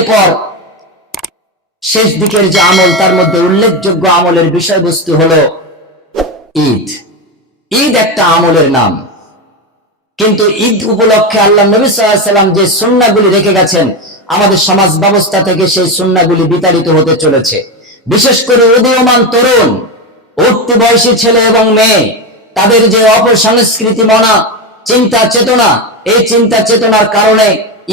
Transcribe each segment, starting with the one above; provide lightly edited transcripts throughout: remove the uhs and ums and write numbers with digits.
এরপর শেষ দিকের যে আমল, তার মধ্যে উল্লেখযোগ্য আমলের বিষয়বস্তু হলো ঈদ। ঈদ একটা আমলের নাম, কিন্তু ঈদ উপলক্ষে আল্লাহ নবী সাল্লাল্লাহু আলাইহি ওয়াসাল্লাম যে সুন্নাহগুলি রেখে গেছেন, আমাদের সমাজ ব্যবস্থা থেকে সেই সুন্নাহগুলি বিতাড়িত হতে চলেছে। বিশেষ করে উদীয়মান তরুণ, উঠতি বয়সী ছেলে এবং মেয়ে, তাদের যে অপসংস্কৃতি মনা চিন্তা চেতনা, এই চিন্তা চেতনার কারণে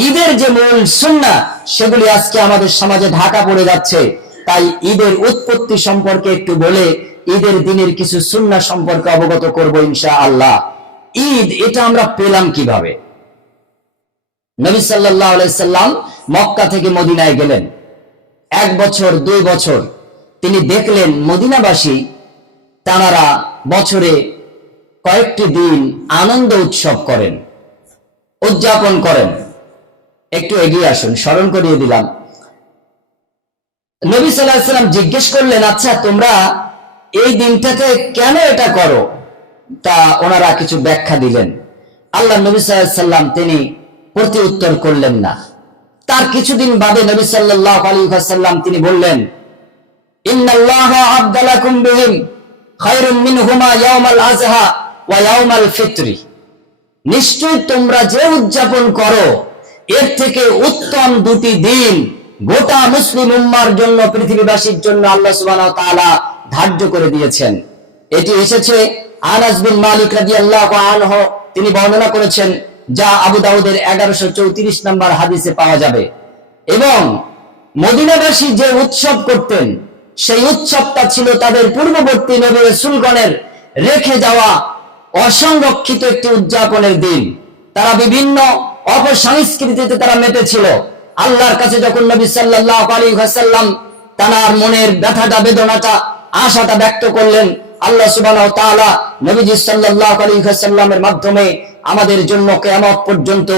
ঈদের যে মূল সুন্নাহ, সেগুলি আজকে আমাদের সমাজে ঢাকা পড়ে যাচ্ছে। তাই ঈদের উৎপত্তি সম্পর্কে একটু বলে ঈদের দিনের কিছু সুন্নাহ সম্পর্কে অবগত করব ইনশাআল্লাহ। ঈদ এটা আমরা পেলাম কিভাবে? নবী সাল্লাল্লাহু আলাইহি সাল্লাম মক্কা থেকে মদিনায় গেলেন, 1 বছর 2 বছর তিনি দেখলেন মদিনাবাসী তারা বছরে কয়েকটি দিন আনন্দ উৎসব করেন, উদযাপন করেন। একটু এগিয়ে আসুন, স্মরণ করিয়ে দিলাম। নবী সাল্লাল্লাহু আলাইহি সাল্লাম জিজ্ঞেস করলেন, আচ্ছা তোমরা এই দিনটাতে কেন এটা করো? তা ওনারা কিছু ব্যাখ্যা দিলেন। আল্লাহ নবী সাল্লাল্লাহু আলাইহি সাল্লাম তিনি প্রতি উত্তর করলেন না। তার কিছুদিন বাদে নবী সাল্লাল্লাহু আলাইহি ওয়াসাল্লাম তিনি বললেন, ইন্নাল্লাহা আবদালাকুম বিহিম খায়রুম মিনহুমা ইয়াউমাল আযহা ওয়া ইয়াউমাল ফিতরি। নিশ্চয় তোমরা যে উদযাপন করো, এর থেকে উত্তম দুটি দিন গোটা মুসলিম উম্মার জন্য, পৃথিবীবাসীর জন্য আল্লাহ সুবহানাহু ওয়া তাআলা ধার্য করে দিয়েছেন। এটি এসেছে আনাস বিন মালিক রাদিয়াল্লাহু আনহু তিনি বর্ণনা করেছেন, যা আবু দাউদের 1134 নম্বর হাদিসে পাওয়া যাবে। এবং মদিনাবাসী যে উৎসব করতেন, সেই উৎসবটা ছিল তাদের পূর্ববর্তী নবী রাসূলগণের রেখে যাওয়া অসংরক্ষিত একটি উদযাপনের দিন। তারা বিভিন্ন অপসংস্কৃতিতে তারা মেতেছিল। আল্লাহর কাছে যখন নবী সাল্লাল্লাহু আলাইহি ওয়াসাল্লাম তার মনের ব্যথাটা, বেদনাটা, আশাটা ব্যক্ত করলেন, আল্লাহ সুবহানাহু ওয়া তাআলা নবীজি সাল্লাল্লাহু আলাইহি ওয়াসাল্লামের মাধ্যমে আমাদের জন্য কিয়ামত পর্যন্ত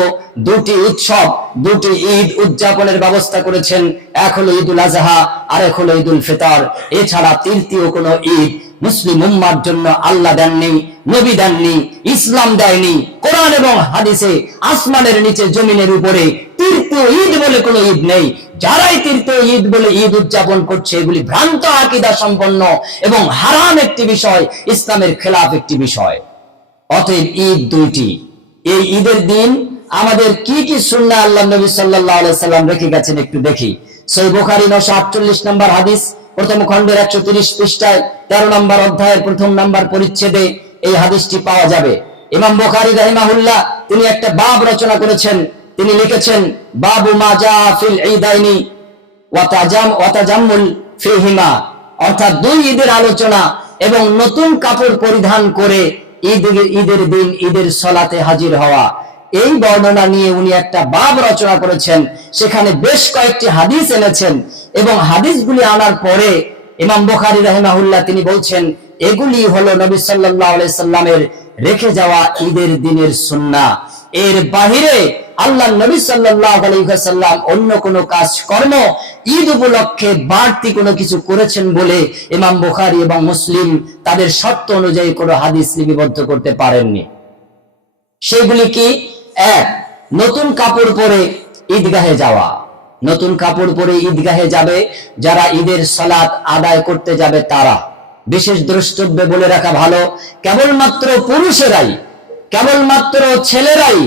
দুটি উৎসব, দুটি ঈদ উদযাপনের ব্যবস্থা করেছেন। এক হলো ঈদুল আযহা, আর এক হলো ঈদুল ফিতর। এছাড়া তৃতীয় কোনো ঈদ মুসলিম উম্মার জন্য আল্লাহ দেননি, নবী দেননি, ইসলাম দেয়নি। কোরআন এবং হাদিসে আসমানের নিচে জমিনের উপরে তৃতীয় ঈদ বলে কোনো ঈদ নেই। যারাই তৃতীয় ঈদ বলে ঈদ উদযাপন করছে, এগুলি ভ্রান্ত আকীদা সম্পন্ন এবং হারাম একটি বিষয়, ইসলামের খেলাফ একটি বিষয়। অতএব ঈদ দুইটি। এই ঈদের দিন আমাদের কি কি সুন্নাহ আল্লাহ নবী সাল্লাল্লাহু আলাইহি সাল্লাম রেখে গেছেন একটু দেখি। সহিহ বুখারী 948 নম্বর হাদিস, প্রথম খণ্ডের 130 পৃষ্ঠায় 13 নম্বর অধ্যায়ের 1 নম্বর পরিচ্ছেদে এই হাদিসটি পাওয়া যাবে। ইমাম বুখারী রাহিমাহুল্লাহ তিনি একটা বাব রচনা করেছেন। তিনি লিখেছেন, বাবু মা জা ফিল ঈদাইনি ওয়া তাজাম্মুল ফিহিমা, অর্থাৎ দুই ঈদের আলোচনা এবং নতুন কাপড় পরিধান করে ঈদের দিন ঈদের সালাতে হাজির হওয়া। এই বর্ণনা নিয়ে উনি একটা বাব রচনা করেছেন। সেখানে বেশ কয়েকটি হাদিস এনেছেন এবং হাদিসগুলি আনার পরে ইমাম বুখারী রাহিমাহুল্লাহ তিনি বলছেন, এগুলি হলো নবী সাল্লাল্লাহু আলাইহি সাল্লামের রেখে যাওয়া ঈদের দিনের সুন্নাহ। এর বাহিরে আল্লাহ নবী সাল্লাল্লাহু আলাইহি ওয়াসাল্লাম অন্য কোনো কাজ কর্ম ঈদ উপলক্ষে বাড়তি কোনো কিছু করেছেন বলে ইমাম বুখারী এবং মুসলিম তাদের শর্ত অনুযায়ী কোনো হাদিস লিপিবদ্ধ করতে পারেননি। সেগুলি কি? এক, নতুন কাপড় পরে ঈদগাহে যাওয়া। নতুন কাপড় পরে ঈদগাহে যাবে যারা ঈদের সালাত আদায় করতে যাবে তারা। বিশেষ দ্রষ্টব্যে বলে রাখা ভালো, কেবলমাত্র পুরুষেরাই, কেবলমাত্র ছেলেরাই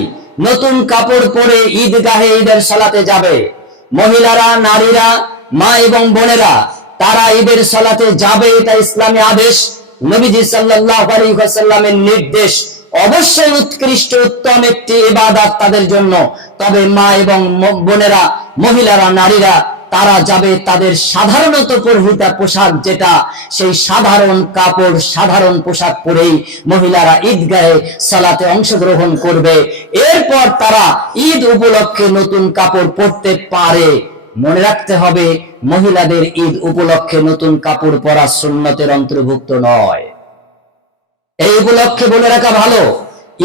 নতুন কাপড় পরে ঈদগাহে ঈদের সালাতে যাবে। মহিলারা, নারীরা, মা এবং বোনেরা তারা ঈদের সালাতে যাবে, এটা ইসলামী আদেশ, নবীজি সাল্লাল্লাহু আলাইহি ওয়াসাল্লামের নির্দেশ। অবশ্যই উৎকৃষ্ট উত্তম একটি ইবাদত তাদের জন্য। তবে মা এবং বোনেরা, মহিলারা, নারীরা তারা যাবে তাদের সাধারণত পরিহিত পোশাক যেটা, সেই সাধারণ কাপড়, সাধারণ পোশাক পরেই মহিলারা ঈদগাহে সালাতে অংশগ্রহণ করবে। এরপর তারা ঈদ উপলক্ষে নতুন কাপড় পরতে পারে। মনে রাখতে হবে, মহিলাদের ঈদ উপলক্ষে নতুন কাপড় পরা সুন্নতের অন্তর্ভুক্ত নয়। এই উপলক্ষে বলে রাখা ভালো,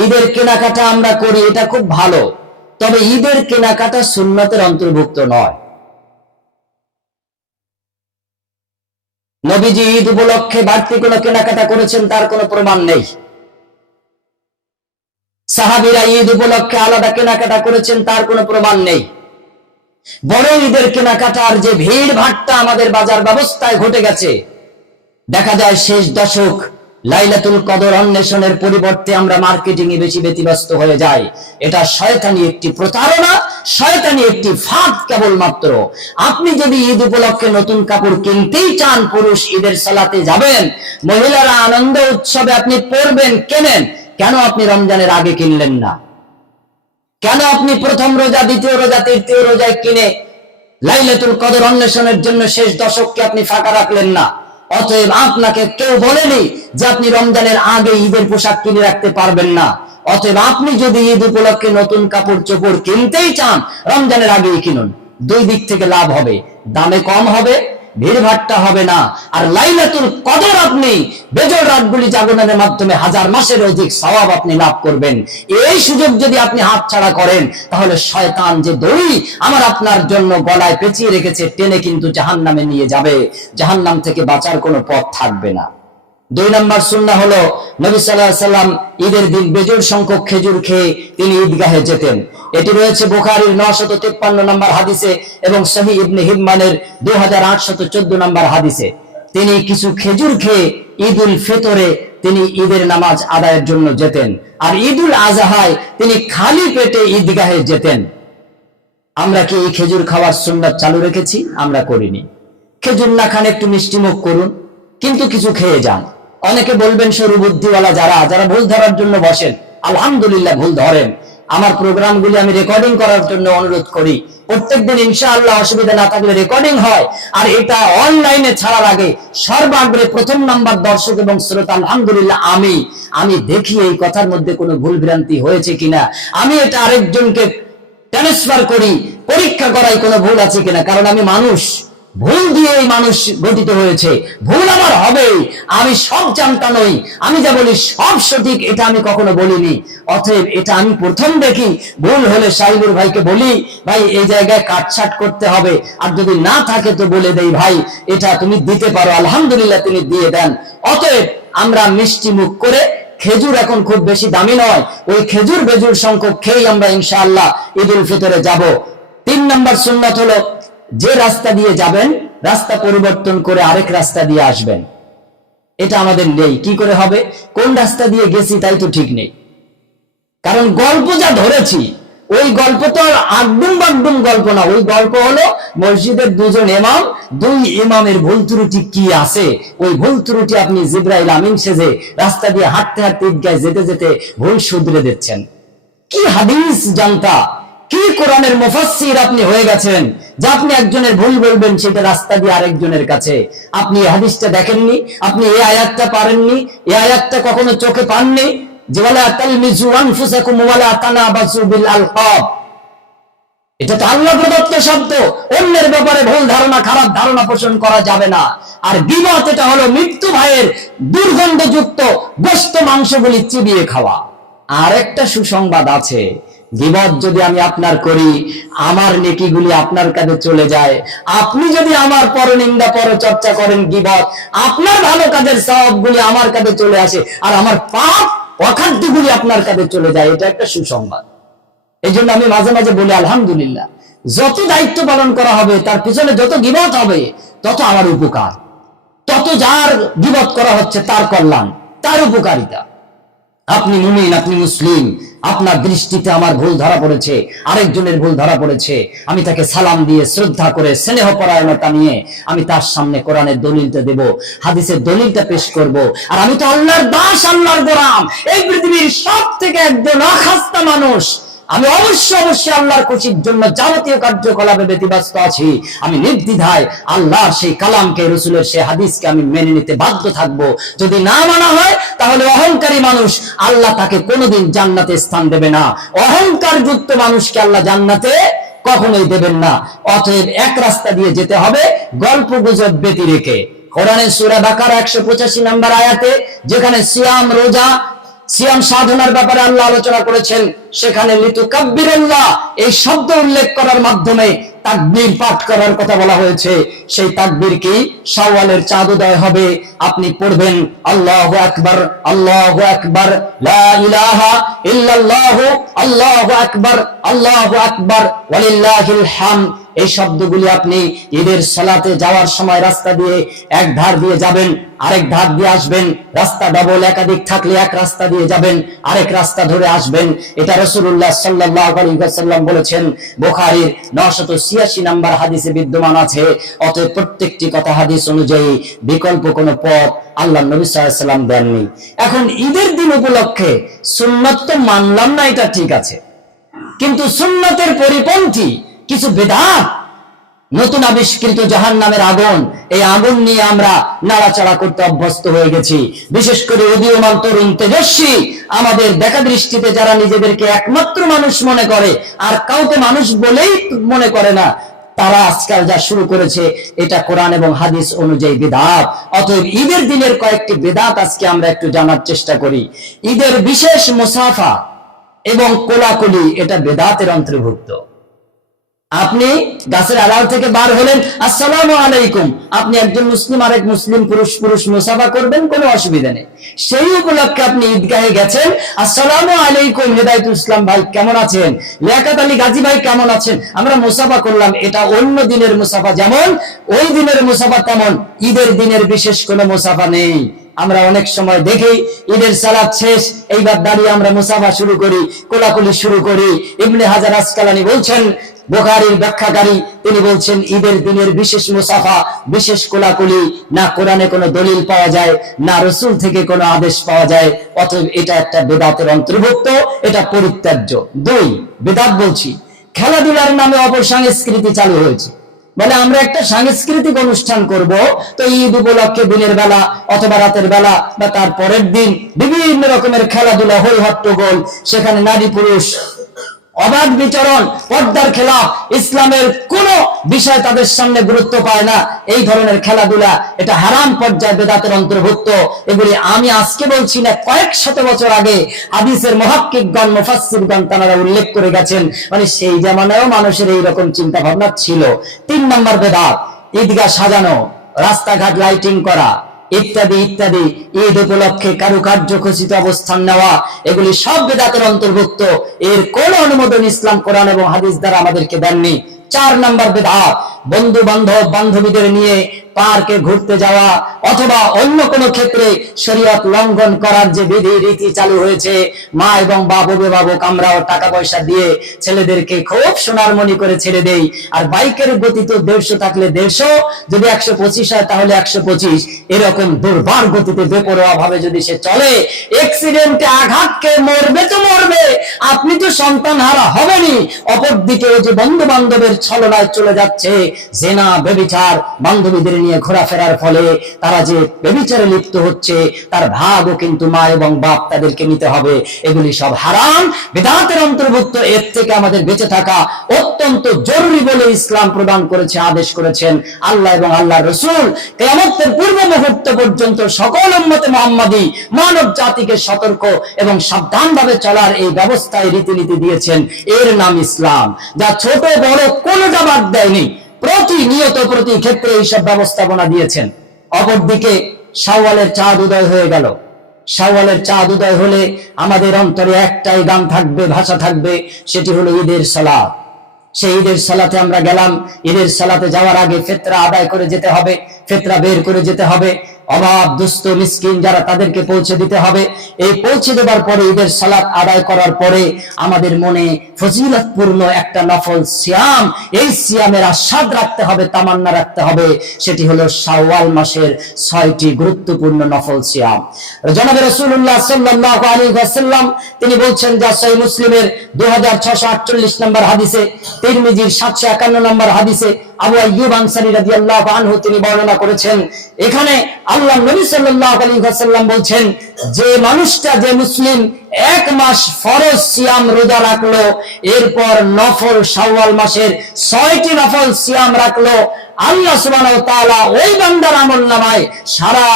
ঈদের কেনাকাটা আমরা করি, এটা খুব ভালো, তবে ঈদের কেনাকাটা সুন্নতের অন্তর্ভুক্ত নয়। নবীজি ঈদ উপলক্ষে বাড়তি কোনো কেনাকাটা করেছেন তার কোনো প্রমাণ নেই। সাহাবীরা ঈদ উপলক্ষে আলাদা কেনাকাটা করেছেন তার কোনো প্রমাণ নেই। বড় ঈদের কেনাকাটার যে ভিড় ভাট্টা আমাদের বাজার ব্যবস্থায় ঘটে গেছে, দেখা যায় শেষ দশক লাইলাতুল কদর অন্বেষণের পরিবর্তে আমরা মার্কেটিং এ বেশি ব্যতিব্যস্ত হয়ে যাই। এটা শয়তানি একটি প্রতারণা, শয়তানি একটি ফাঁদ কেবলমাত্র। আপনি যদি ঈদ উপলক্ষে নতুন কাপড় কিনতেই চান, পুরুষ ঈদের সালাতে যাবেন, মহিলারা আনন্দ উৎসবে আপনি পরবেন, কেনেন। কেন আপনি রমজানের আগে কিনলেন না? কেন আপনি প্রথম রোজা, দ্বিতীয় রোজা, তৃতীয় রোজায় কিনে লাইলাতুল কদর অন্বেষণের জন্য শেষ দশককে আপনি ফাঁকা রাখলেন না? অতএব আপনাকে কেউ বলেনি যে আপনি রমজানের আগে ঈদের পোশাক কিনে রাখতে পারবেন না। অতএব আপনি যদি ঈদ উপলক্ষে নতুন কাপড় চোপড় কিনতেই চান, রমজানের আগেই কিনুন। দুই দিক থেকে লাভ হবে, দামে কম হবে, ভিড় ভাট্টা হবে না। আর লাইলাতুল কদর আপনি বেজর রাতগুলি জাগরণের মাধ্যমে হাজার মাসের অধিক সওয়াব আপনি লাভ করবেন। এই সুযোগ যদি আপনি হাতছাড়া করেন, তাহলে শয়তান যে দড়ি আমার আপনার জন্য গলায় পেঁচিয়ে রেখেছে, টেনে কিন্তু জাহান্নামে নিয়ে যাবে। জাহান্নাম থেকে বাঁচার কোনো পথ থাকবে না। 2 নম্বর সুন্নাহ হলো, নবী সাল্লাল্লাহু আলাইহি ওয়াসাল্লাম ঈদের দিন বেজোড় সংখ্যক খেজুর খেয়ে তিনি ঈদগাহে যেতেন। এটি রয়েছে বুখারীর 953 নম্বর হাদিসে এবং সহিহ ইবনে হিব্বানের 2814 নম্বর হাদিসে। তিনি কিছু খেজুর খেয়ে ঈদুল ফিতরে তিনি ঈদের নামাজ আদায়ের জন্য যেতেন, আর ঈদুল আজহায় তিনি খালি পেটে ঈদগাহে যেতেন। আমরা কি এই খেজুর খাওয়ার সুন্নাত চালু রেখেছি? আমরা করিনি। খেজুর না খান, একটু মিষ্টি মুখ করুন, কিন্তু কিছু খেয়ে যান। অনেকে বলবেন সরু বুদ্ধিওয়ালা যারা ভুল ধরার জন্য বসেন, আলহামদুলিল্লাহ ভুল ধরেন। আমার প্রোগ্রামগুলি আমি রেকর্ডিং করার জন্য অনুরোধ করি। প্রত্যেকদিন ইনশাআল্লাহ অসুবিধা না থাকলে রেকর্ডিং হয়, আর এটা অনলাইনে ছাড়ার আগে সর্বাগ্রে প্রথম নাম্বার দর্শক এবং শ্রোতা আলহামদুলিল্লাহ আমি দেখি এই কথার মধ্যে কোনো ভুল ভ্রান্তি হয়েছে কিনা। আমি এটা আরেকজনকে ট্রান্সফার করি, পরীক্ষা করাই কোনো ভুল আছে কিনা। কারণ আমি মানুষ, ভুল দিয়েই মানুষ গঠিত হয়েছে, ভুল আমার হবেই। আমি সব জানতা নই, আমি যা বলি সব সঠিক এটা আমি কখনো বলিনি। অতএব এটা আমি প্রথম দেখি, ভুল হলে সাইবুর ভাইকে বলি, ভাই এই জায়গায় কাটছাট করতে হবে, আর যদি না থাকে তো বলে দেই, ভাই এটা তুমি দিতে পারো, আলহামদুলিল্লাহ তিনি দিয়ে দেন। অতএব আমরা মিষ্টি মুখ করে, খেজুর এখন খুব বেশি দামি নয়, ওই খেজুর বেজুর সংখ্যক খেয়েই আমরা ইনশাআল্লাহ ঈদুল ফিতরে যাব। 3 নম্বর সুন্নাত হলো, যে রাস্তা দিয়ে যাবেন রাস্তা পরিবর্তন করে আরেক রাস্তা দিয়ে আসবেন। এটা আমাদের নেই। কি করে হবে? কোন রাস্তা দিয়ে গেছি তাই তো ঠিক নেই। কারণ গল্প যা ধরেছি, ওই গল্প তো আর আগডুম বাগডুম গল্প না। ওই গল্প হলো মসজিদের 2 ইমাম, 2 ইমামের ভুল ত্রুটি কি আছে, ওই ভুল ত্রুটি আপনি জিবরাইল আমিন সেজে রাস্তা দিয়ে হাঁটতে হাঁটতে ঈদগাহে যেতে যেতে ভুল শুধরে দিচ্ছেন। কি হাদিস জানতা, কি কোরআনের মুফাসসির আপনি হয়ে গেছেন যে আপনি একজনের ভুল বলবেন সেটা রাস্তা দিয়ে আরেকজনের কাছে। আপনি এই হাদিসটা দেখেননি, আপনি এই আয়াতটা পারেননি, এই আয়াতটা কখনো চোখে পাননি, যে ওয়ালা তালমিজু আনফুসাকুম ওয়ালা তানাবাসু বিল আলকাব। এটা তো আল্লাহ প্রদত্ত শব্দ। অন্যের ব্যাপারে ভুল ধারণা, খারাপ ধারণা পোষণ করা যাবে না। আর গীবত এটা হলো মৃত্যু ভাইয়ের দুর্গন্ধযুক্ত গোশত মাংসগুলি চিবিয়ে খাওয়া। আর একটা সুসংবাদ আছে, গীবত যদি আমি আপনার করি, আমার নেকিগুলি আপনার কাছে চলে যায়। আপনি যদি আমার পরনিন্দা পরচর্চা করেন, গীবত, আপনার ভালো কাজের সওয়াবগুলি আমার কাছে চলে আসে, আর আমার পাপ অখাদ্যগুলি আপনার কাছে চলে যায়। এটা একটা সুসংবাদ। এই জন্য আমি মাঝে মাঝে বলি আলহামদুলিল্লাহ, যত দায়িত্ব পালন করা হবে তার পিছনে যত গীবত হবে তত আমার উপকার, তত যার গীবত করা হচ্ছে তার কল্যাণ, তার উপকারিতা। আপনি মুমিন, আপনি মুসলিম, আপনার দৃষ্টিতে আমার ভুল ধরা পড়েছে, আরেকজনের ভুল ধরা পড়েছে, আমি তাকে সালাম দিয়ে শ্রদ্ধা করে স্নেহ পরায়ণতা নিয়ে আমি তার সামনে কোরআনের দলিলটা দেব, হাদিসের দলিলটা পেশ করব। আর আমি তো আল্লাহর দাস, আল্লাহর গোলাম, এই পৃথিবীর সব থেকে একজন অখাস্তা মানুষ। আমি অবশ্যই আল্লাহর খুশির জন্য যাবতীয় কার্যকলাপে ব্যতিব্যস্ত আছি। আমি নির্দ্বিধায় আল্লাহর সেই কালামকে, রসুলের সেই হাদিসকে আমি মেনে নিতে বাধ্য থাকব। যদি না মানা হয় তাহলে অহংকারী মানুষ, আল্লাহ তাকে কোনোদিন জান্নাতে স্থান দেবে না। অহংকার যুক্ত মানুষকে আল্লাহ জান্নাতে কখনোই দেবেন না। অতএব এক রাস্তা দিয়ে যেতে হবে, গল্প গুজব ব্যতি রেখে। কোরআনের সূরা বাকারা 185 নম্বর আয়াতে যেখানে সিয়াম, রোজা, সিয়াম সাধনার ব্যাপারে আল্লাহ আলোচনা করেছেন, সেখানে লিতুকাব্বিরুল্লাহ এই শব্দ উল্লেখ করার মাধ্যমে তাকবীর পাঠ করার কথা বলা হয়েছে। সেই তাকবীর কি? শাওয়ালের চাঁদ উদয় হবে, আপনি পড়বেন আল্লাহু আকবার, আল্লাহু আকবার, লা ইলাহা ইল্লাল্লাহু, আল্লাহু আকবার, আল্লাহু আকবার, ওয়ালিল্লাহিল হামদ। এই শব্দগুলি আপনি ঈদের সালাতে যাওয়ার সময় রাস্তা দিয়ে এক ধার দিয়ে যাবেন, আরেক ধার দিয়ে আসবেন, রাস্তা ডবল একাধিক থাকলে এক রাস্তা দিয়ে যাবেন, আরেক রাস্তা ধরে আসবেন। এটা রাসূলুল্লাহ সাল্লাল্লাহু আলাইহি ওয়াসাল্লাম বলেছেন, বুখারীর 986 নম্বর হাদিসে বিদ্যমান আছে। অতএব প্রত্যেকটি কথা হাদিস অনুযায়ী বিকল্প কোনো পথ আল্লাহ নবী সাল্লাল্লাহু আলাইহি ওয়াসাল্লাম দেননি। এখন ঈদের দিন উপলক্ষে সুন্নাত তো মানলাম না, এটা ঠিক আছে, কিন্তু সুন্নতের পরিপন্থী কিছু বিদআত, নতুন আবিষ্কৃত জাহান্নামের আগুন, এই আগুন নিয়ে আমরা নাড়াচাড়া করতে অভ্যস্ত হয়ে গেছি। বিশেষ করে উদীয়মান তরুণ তেজস্বী আমাদের দেখা দৃষ্টিতে যারা নিজেদেরকে একমাত্র মানুষ মনে করে আর কাউকে মানুষ বলেই মনে করে না, তারা আজকাল যা শুরু করেছে এটা কোরআন এবং হাদিস অনুযায়ী বিদআত। অতএব ঈদের দিনের কয়েকটি বিদআত আজকে আমরা একটু জানার চেষ্টা করি। ঈদের বিশেষ মুসাফা এবং কোলাকুলি এটা বিদআতের অন্তর্ভুক্ত। আপনি গাছের আড়াল থেকে বার হলেন, আসসালামু আলাইকুম, আপনি একজন মুসলিম আরেক মুসলিম পুরুষ মুসাফা করবেন, কোনো অসুবিধা নেই। সেই উপলক্ষে আপনি ঈদগাহে গেছেন, আসসালামু আলাইকুম হেদায়েতুল ইসলাম ভাই কেমন আছেন, লিয়াকত আলী গাজী ভাই কেমন আছেন, আমরা মুসাফা করলাম। এটা অন্য দিনের মুসাফা যেমন ওই দিনের মুসাফা তেমন ঈদের দিনের বিশেষ কোনো মুসাফা নেই। আমরা অনেক সময় দেখি ঈদের সালাত শেষ, এইবার দাঁড়িয়ে আমরা মুসাফা শুরু করি, কোলাকুলি শুরু করি। ইবনে হাজার আসকালানী বলছেন, বুখারীর ব্যাখ্যাকারী, তিনি বলছেন ঈদের দিনের বিশেষ মুসাফা, বিশেষ কোলাকুলি না কোরআনে কোনো দলিল পাওয়া যায়, না রাসূল থেকে কোনো আদেশ পাওয়া যায়। অতএব এটা একটা বিদআতের অন্তর্ভুক্ত, এটা পরিত্যাজ্য। দুই, বিদআত বলছি, খেলাধুলার নামে অপসংস্কৃতি চালু হয়েছে। বলে আমরা একটা সাংস্কৃতিক অনুষ্ঠান করব, তো ঈদ উপলক্ষে দিনের বেলা অথবা রাতের বেলা বা তার পরের দিন বিভিন্ন রকমের খেলাধুলা, হই হট্টগোল, সেখানে নারী পুরুষ অবাধ বিচরণ, পর্দার খেলা, ইসলামের কোন বিষয় তাদের সামনে গুরুত্ব পায় না। এই ধরনের খেলাধুলা এটা হারাম পর্যায়ে বেদাতের অন্তর্ভুক্ত। এগুলি আমি আজকে বলছি না, কয়েক শত বছর আগে হাদিসের মুহাক্কিকগণ, মুফাসসিরগণ তারা উল্লেখ করে গেছেন। মানে সেই জামানায়ও মানুষের এই রকম চিন্তা ভাবনা ছিল। 3 নম্বর বেদাত, ঈদগাহ সাজানো, রাস্তাঘাট লাইটিং করা ইত্যাদি ইত্যাদি, ঈদ উপলক্ষে কারুকার্য খচিত অবস্থান নেওয়া, এগুলি সব বেদাতের অন্তর্ভুক্ত। এর কোন অনুমোদন ইসলাম, কোরআন এবং হাদিস দ্বারা আমাদেরকে দেননি। 4 নম্বর বেদাত, বন্ধু বান্ধব বান্ধবীদের নিয়ে পার্কে ঘুরতে যাওয়া অথবা অন্য কোনো ক্ষেত্রে শরীয়ত লঙ্ঘন করার যে বিধি রীতি চালু হয়েছে, মা এবং বাবা অভিভাবক আমরাও টাকা পয়সা দিয়ে ছেলেদেরকে খুব সোনার মণি করে ছেড়ে দেই। আর বাইকের গতি তো 150 থাকলে 150, যদি 125 হয় তাহলে 125, এরকম দুর্বার গতিতে বেপরোয়া ভাবে যদি সে চলে, অ্যাক্সিডেন্টে আঘাত খেয়ে মরবে তো মরবে, আপনি তো সন্তান হারা হবেনই। অপরদিকে যে বন্ধু বান্ধবের ছলনায় চলে যাচ্ছে, জেনা ব্যভিচার, বান্ধবীদের নিয়ে ঘোরাফেরার ফলে তারা যে ব্যভিচারে লিপ্ত হচ্ছে, তার ভাগও কিন্তু মা এবং বাপ তাদেরকে নিতে হবে। এগুলি সব হারাম, বিদআতের অন্তর্ভুক্ত। এর থেকে আমাদের বেঁচে থাকা অত্যন্ত জরুরি বলে ইসলাম প্রদান করেছে, আদেশ করেছেন আল্লাহ এবং আল্লাহর রাসূল। কিয়ামতের পূর্ব মুহূর্ত পর্যন্ত সকল উম্মতে মুহাম্মাদী মানব জাতিকে সতর্ক এবং সাবধানভাবে চলার এই ব্যবস্থায় রীতিনীতি দিয়েছেন। এর নাম ইসলাম, যা ছোট বড় কোনটা বাদ দেয়নি, প্রতিনিয়ত প্রতি ক্ষেত্রে এইসব ব্যবস্থাপনা দিয়েছেন। অপরদিকে শাওয়ালের চাঁদ উদয় হয়ে গেল। শাওয়ালের চাঁদ উদয় হলে আমাদের অন্তরে একটাই গান থাকবে, ভাষা থাকবে, সেটি হলো ঈদের সালাত। সেই ঈদের সালাতে আমরা গেলাম, ঈদের সালাতে যাওয়ার আগে ফিতরা আদায় করে যেতে হবে, ফিতরা বের করে যেতে হবে। অভাব দুস্থ মিসকিন যারা, তাদেরকে পৌঁছে দিতে হবে। এই পৌঁছে দেওয়ার পরে ঈদের সালাত আদায় করার পরে আমাদের মনে ফজিলতপূর্ণ একটা নফল সিয়াম, এই সিয়ামের আস্বাদ রাখতে হবে, তামান্না রাখতে হবে। সেটি হলো শাওয়াল মাসের 6টি গুরুত্বপূর্ণ নফল সিয়াম। জনাবে রাসূলুল্লাহ সাল্লাল্লাহু আলাইহি ওয়াসাল্লাম তিনি বলছেন, যা সহিহ মুসলিমের 2648 নম্বর হাদিসে, তিরমিজির 751 নম্বর হাদিসে আবু আইয়ুব আনসারী রাদিয়াল্লাহু আনহু তিনি বর্ণনা করেছেন। এখানে আল্লাহ নবী সাল্লাল্লাহু আলাইহি ওয়াসাল্লাম বলছেন, যে মানুষটা, যে মুসলিম 1 মাস ফরজ সিয়াম রোজা রাখলো, এরপর নফল শাওয়াল মাসের 6টি নফল সিয়াম রাখলো, আল্লাহ সুবহানাহু ওয়া তাআলা ওই বান্দার আমলনামায় সারা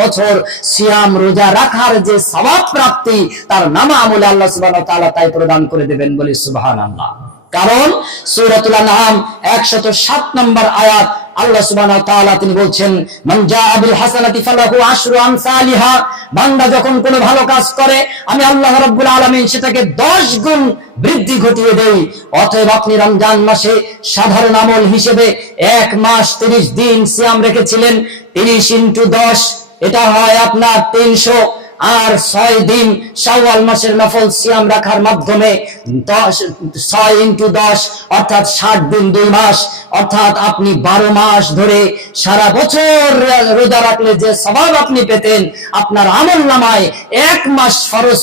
বছর সিয়াম রোজা রাখার যে সওয়াব প্রাপ্তি, তার নামা আমলে আল্লাহ সুবহানাহু ওয়া তাআলা তাই প্রদান করে দেবেন, বলি সুবহানাল্লাহ। কারণ সূরাতুল আনআম 107 নম্বর আয়াত আল্লাহ সুবহানাহু ওয়া তাআলা তিনি বলছেন, মান জাআ বিল হাসানাতি ফালাহু আশরু আমসালিহা। বান্দা যখন কোনো ভালো কাজ করে আমি আল্লাহ রাব্বুল আলামিন সেটাকে 10 গুণ বৃদ্ধি ঘটিয়ে দেই। অতএব আপনি রমজান মাসে সাধারণ আমল হিসেবে 1 মাস 30 দিন সিয়াম রেখেছিলেন, 30 ইনটু 10 এটা হয় আপনার 300, আর 6 দিন শাওয়াল মাসের নফল সিয়াম রাখার মাধ্যমে 6 ইনটু 10 অর্থাৎ 60 দিন 2 মাস, অর্থাৎ আপনি 12 মাস ধরে সারা বছর রোজা রাখলে যে সওয়াব আপনি পেতেন আপনার আমলনামায় 1 মাস ফরজ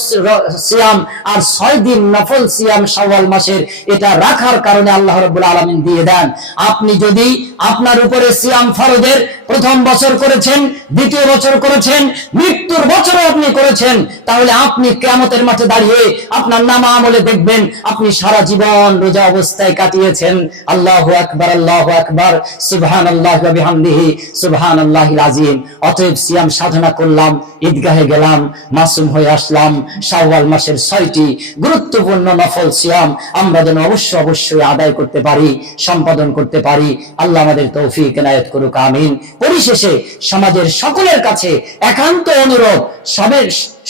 সিয়াম আর 6 দিন নফল সিয়াম শাওয়াল মাসের এটা রাখার কারণে আল্লাহ রাব্বুল আলামিন দিয়ে দেন। আপনি যদি আপনার উপরে সিয়াম ফরজের প্রথম বছর করেছেন, দ্বিতীয় বছর করেছেন, মৃত্যুর বছরে আপনি করেছেন, তাহলে আপনি কিয়ামতের মাঠে দাঁড়িয়ে আপনার নামা আমলে দেখবেন আপনি সারা জীবন রোজা অবস্থায় কাটিয়েছেন। আল্লাহু আকবার, আল্লাহু আকবার, সুবহানাল্লাহি ওয়া বিহামদিহি, সুবহানাল্লাহিল আযীম। অতএব সিয়াম সাধনা করলাম, ঈদগাহে গেলাম, মাসুম হয়ে আসলাম। শাওয়াল মাসের 6টি গুরুত্বপূর্ণ নফল সিয়াম আমরা যেন অবশ্যই আদায় করতে পারি, সম্পাদন করতে পারি। আল্লাহ আমাদের তৌফিক এনায়েত করুক, আমিন। পরিশেষে সমাজের সকলের কাছে একান্ত অনুরোধ,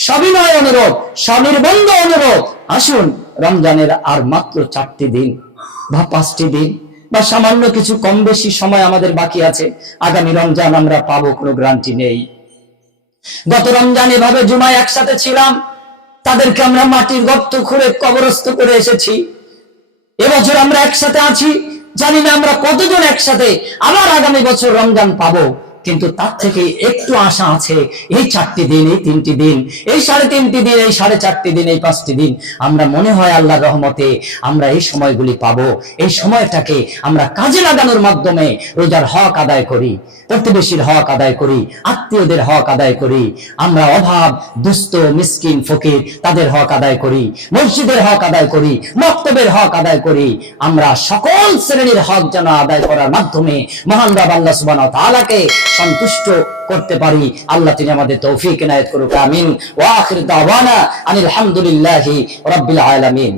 সবিনয় অনুরোধ, স্বনির্বন্ধ অনুরোধ, আসুন রমজানের আর মাত্র 4টি দিন বা 5টি দিন বা সামান্য কিছু কম বেশি সময় আমাদের বাকি আছে। আগামী রমজান আমরা পাবো কোনো গ্যারান্টি নেই। গত রমজান এভাবে জুমায় একসাথে ছিলাম, তাদেরকে আমরা মাটির গর্ত খুঁড়ে কবরস্থ করে এসেছি। এবছর আমরা একসাথে আছি, জানি না আমরা কতজন একসাথে আবার আগামী বছর রমজান পাবো, কিন্তু তার থেকে একটু আশা আছে। এই 4টি দিন, এই 3টি দিন, এই 3.5টি দিন, এই 4.5টি দিন, এই 5টি দিন আমরা মনে হয় আল্লাহর রহমতে আমরা এই সময়গুলি পাবো। এই সময়টাকে আমরা কাজে লাগানোর মাধ্যমে রোজার হক আদায় করি, প্রতিবেশীর হক আদায় করি, আত্মীয়দের হক আদায় করি, আমরা অভাব দুস্থ মিসকিন ফকির তাদের হক আদায় করি, মসজিদের হক আদায় করি, মক্তবের হক আদায় করি। আমরা সকল শ্রেণীর হক যেন আদায় করার মাধ্যমে মহান রব আল্লাহ সুবহানাহু ওয়া তাআলাকে সন্তুষ্ট করতে পারি। আল্লাহ তিনি আমাদের তৌফিক এনায়েত করুক, আমিন। ওয়া আখির দাওয়ানা আনিল হামদুলিল্লাহি রাব্বিল আলামিন।